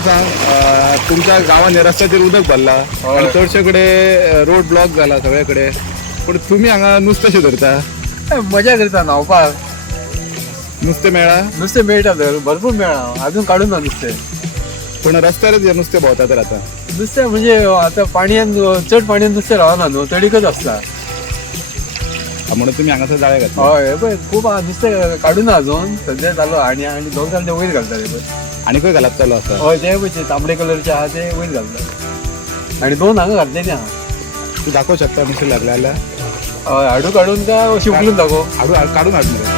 सांग तुमच्या गावाने रस्त्याचेर उदक भरला आणि चडशे कडेन रोड ब्लॉक जाला सगळ्याकडे पण तुम्ही हांगा नुस्तें कशें धरता मजा करता न्हांवपाक नुस्तें मेळ्ळा नुस्तें मेळटा तर भरपूर मेळ्ळा अजून काडून ना नुस्तें पण रस्त्यारच हे नुस्तें भोंवता तर आता नुस्तें म्हणजे आतां पाणयान चड पाणयान नुस्तें रावना न्हू तडीकच आसता म्हणून तुम्ही हांगासर जाळे घातला हय हे पळय खूब नुस्तें काडून ना अजून सद्या चालू आनी आनी दोन जाण ते वयर घालता ते पळय आणि खंय घालप चालू आसा हय ते पळय तांबडे कलरचे आहा ते वयर घालता आनी दोन हांगा घातलेली आहा तू दाखवू शकता नुस्तें लागले जाल्यार हय हाडू काडून काय शिवकलून दाखो काढून हाड मरे